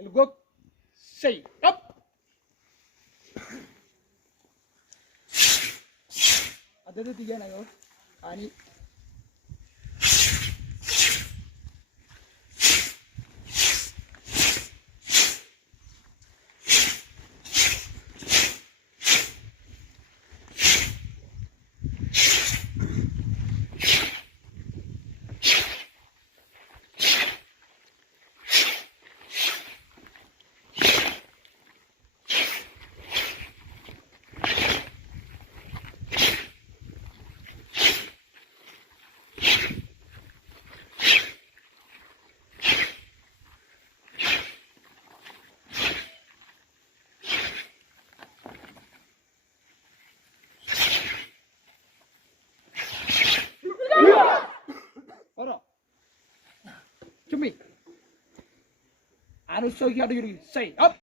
Look, say up. आता ते तिघे नाही हो आणि bro, to me. I don't show you how to say up.